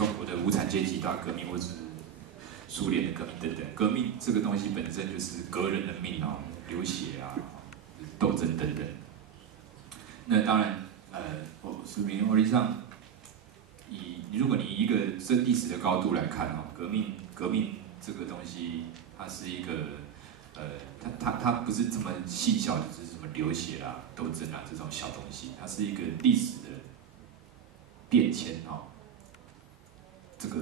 中国的无产阶级大革命，或是苏联的革命等等。革命这个东西本身就是革人的命啊，流血啊，斗争等等。那当然，史明欧力上，如果你以一个这历史的高度来看啊，革命这个东西，它是一个它不是这么细小的，只是什么流血啦、斗争啊这种小东西，它是一个历史的变迁啊，这个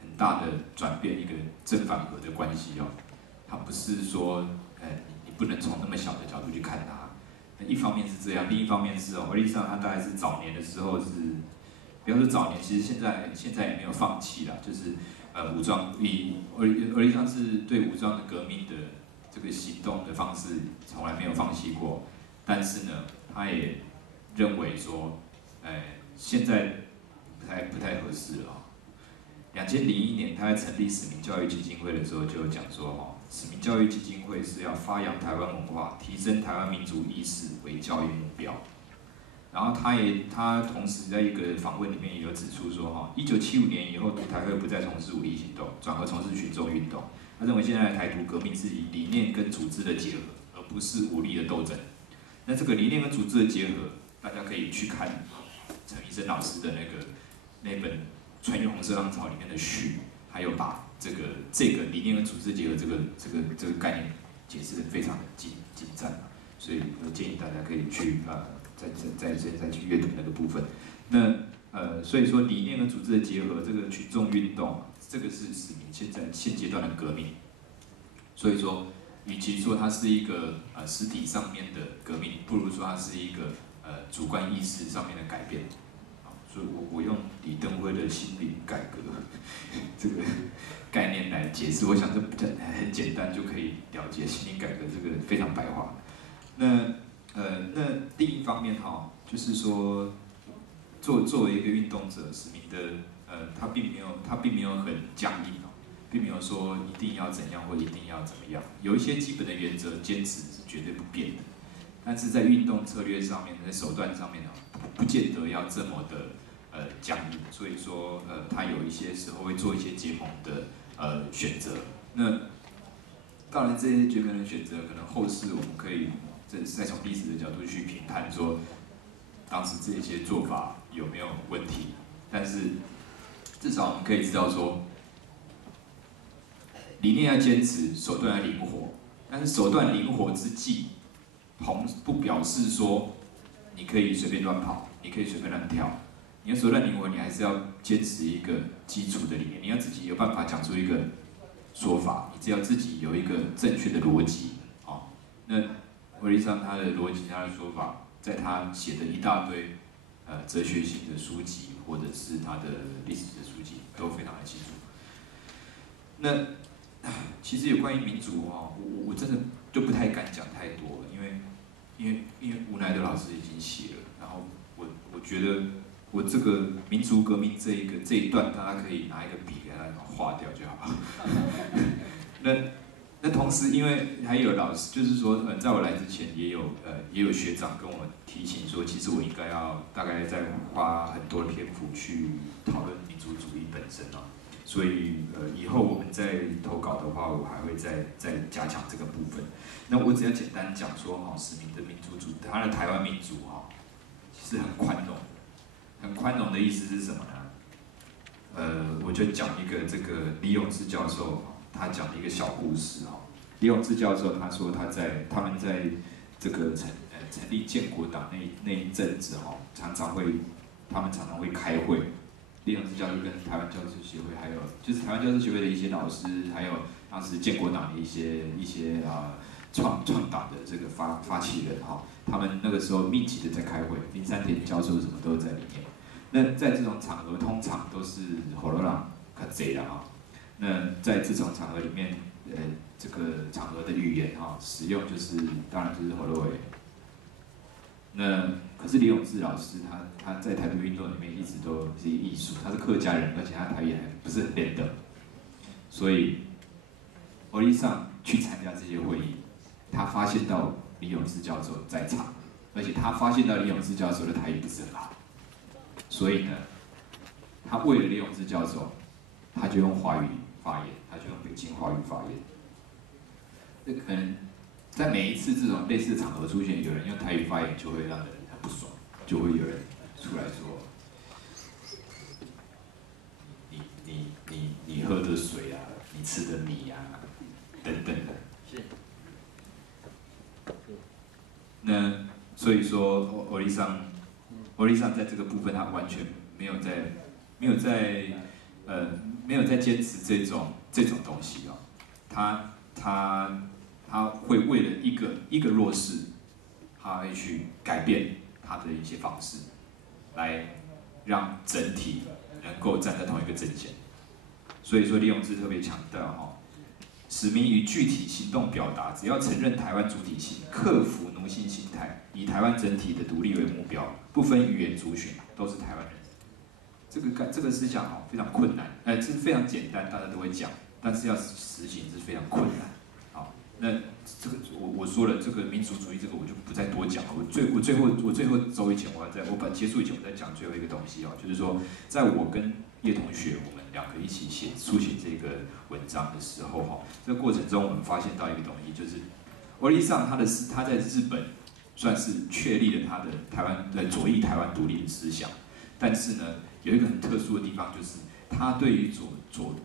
很大的转变，一个正反合的关系哦。它不是说，你不能从那么小的角度去看它。一方面是这样，另一方面是欧力上他大概是早年的时候是，不要说早年，其实现在也没有放弃啦，就是武装欧力上是对武装的革命的这个行动的方式从来没有放弃过，但是呢，他也认为说，现在不太合适了。2001年，他在成立使命教育基金会的时候，就有讲说，使命教育基金会是要发扬台湾文化、提升台湾民族意识为教育目标。然后他同时在一个访问里面也有指出说，1975年以后，独台会不再从事武力行动，转而从事群众运动。他认为现在的台独革命是以理念跟组织的结合，而不是武力的斗争。那这个理念跟组织的结合，大家可以去看陈医生老师的那本《穿越红色浪潮》里面的序，还有把这个理念跟组织结合这个概念解释的非常的精湛，所以我建议大家可以去再去阅读那个部分。那所以说理念跟组织的结合，这个群众运动，这个是使命现阶段的革命。所以说，与其说它是一个实体上面的革命，不如说它是一个主观意识上面的改变。所以我用李登辉的心灵改革这个概念来解释，我想这很简单就可以了解心灵改革这个非常白话。那另一方面就是说作为一个运动者，使命的他并没有很僵硬并没有说一定要怎样或一定要怎么样，有一些基本的原则坚持是绝对不变的。但是在运动策略上面，在手段上面不见得要这么的僵硬，所以说他有一些时候会做一些结盟的选择。那当然这些结盟的选择，可能后世我们可以再从历史的角度去评判说，当时这些做法有没有问题。但是至少我们可以知道说，理念要坚持，手段要灵活。但是手段灵活之际，不表示说你可以随便乱跑，你可以随便乱跳。你要手段灵活，你还是要坚持一个基础的理念，你要自己有办法讲出一个说法，你只要自己有一个正确的逻辑那欧力上他的逻辑、他的说法，在他写的一大堆哲学性的书籍，或者是他的历史的书籍，都非常的清楚。那其实有关于民族我真的就不太敢讲太多了，因为吴乃德老师已经写了，然后我觉得我这个民族革命这一段，大家可以拿一个笔给它划掉就好。那同时，因为还有老师，就是说，在我来之前也有学长跟我提醒说，其实我应该要大概再花很多的篇幅去讨论民族主义本身所以以后我们在投稿的话，我还会再加强这个部分。那我只要简单讲说史明的民族主义，他的台湾民族其实很宽容，很宽容的意思是什么呢？我就讲一个这个李永志教授他讲的一个小故事李永志教授他说他们在这个成立建国党那一阵子他们常常会开会。李永志教授跟台湾教师协会，还有就是台湾教师协会的一些老师，还有当时建国党的一些创党的这个发起人他们那个时候密集的在开会，林山田教授什么都在里面。那在这种场合，通常都是火罗朗较侪啦那在这种场合里面，这个场合的语言使用当然就是火罗维。那可是李永志老师他在台独运动里面一直都是一个艺术，他是客家人，而且他台语还不是很练的，所以欧力上去参加这些会议，他发现到李永志教授在场，而且他发现到李永志教授的台语不是很好，所以呢，他为了列永志教授，他就用华语发言，他就用北京话语发言。这可能在每一次这种类似的场合出现，有人用台语发言，就会让人很不爽，就会有人出来说：“你喝的水啊，你吃的米啊，等等的。”是。那所以说，欧丽桑在这个部分，他完全没有在坚持这种东西哦，他会为了一个弱势，他会去改变他的一些方式，来让整体能够站在同一个阵线。所以说，李永芝特别强调哈，使命以具体行动表达，只要承认台湾主体性，克服奴性心态，以台湾整体的独立为目标，不分语言族群，都是台湾人。这个思想哦非常困难，这是非常简单，大家都会讲，但是要实行是非常困难。好，那这个我说了，这个民族主义这个我就不再多讲了。我最后走以前，我结束以前我再讲最后一个东西哦，就是说，在我跟叶同学我们两个一起书写这个文章的时候哈，这个过程中我们发现到一个东西，就是欧丽桑他在日本算是确立了他的左翼台湾独立的思想，但是呢，有一个很特殊的地方，就是他对于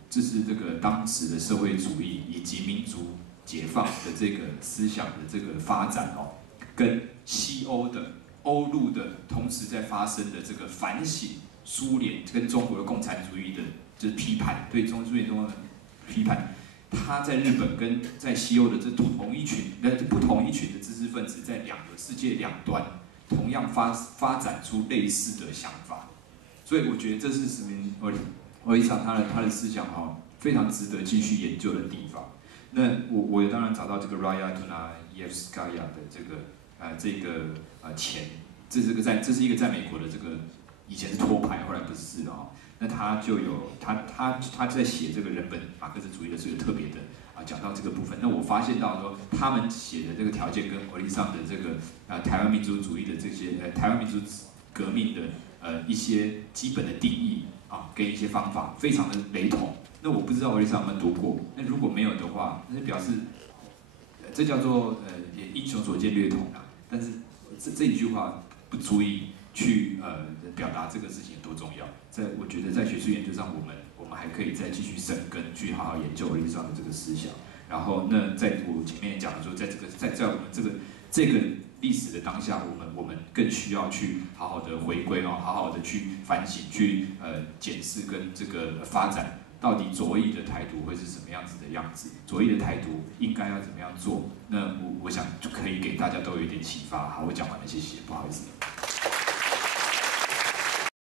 就是这个当时的社会主义以及民族解放的这个思想的这个发展哦，跟西欧的欧陆的同时在发生的这个反省苏联跟中国的共产主义的，就是批判对苏联中的批判，他在日本跟在西欧的这不同一群的知识分子，在世界两端，同样发展出类似的想法。所以我觉得这是史明欧丽桑他的思想哈，非常值得继续研究的地方。那我也当然找到这个 Raya Dunayevskaya 的这是一个在美国的这个以前是托牌，后来不是哦。那他就有他在写这个人本马克思主义的时候，特别的讲到这个部分。那我发现到说，他们写的这个条件跟欧丽桑的这个台湾民族主义的这些台湾民族革命的一些基本的定义跟一些方法非常的雷同。那我不知道欧丽桑有没有读过，那如果没有的话，那就表示这叫做英雄所见略同啦。但是这一句话不足以去表达这个事情有多重要。我觉得在学术研究上，我们还可以再继续深耕，去好好研究欧丽桑的这个思想。然后那在我前面也讲了说，在我们这个历史的当下，我们更需要去好好的回归好好的去反省，去检视跟这个发展。到底左翼的台独会是什么样子的样子？左翼的台独应该要怎么样做？那我想就可以给大家都有一点启发。好，我讲完了，谢谢，不好意思。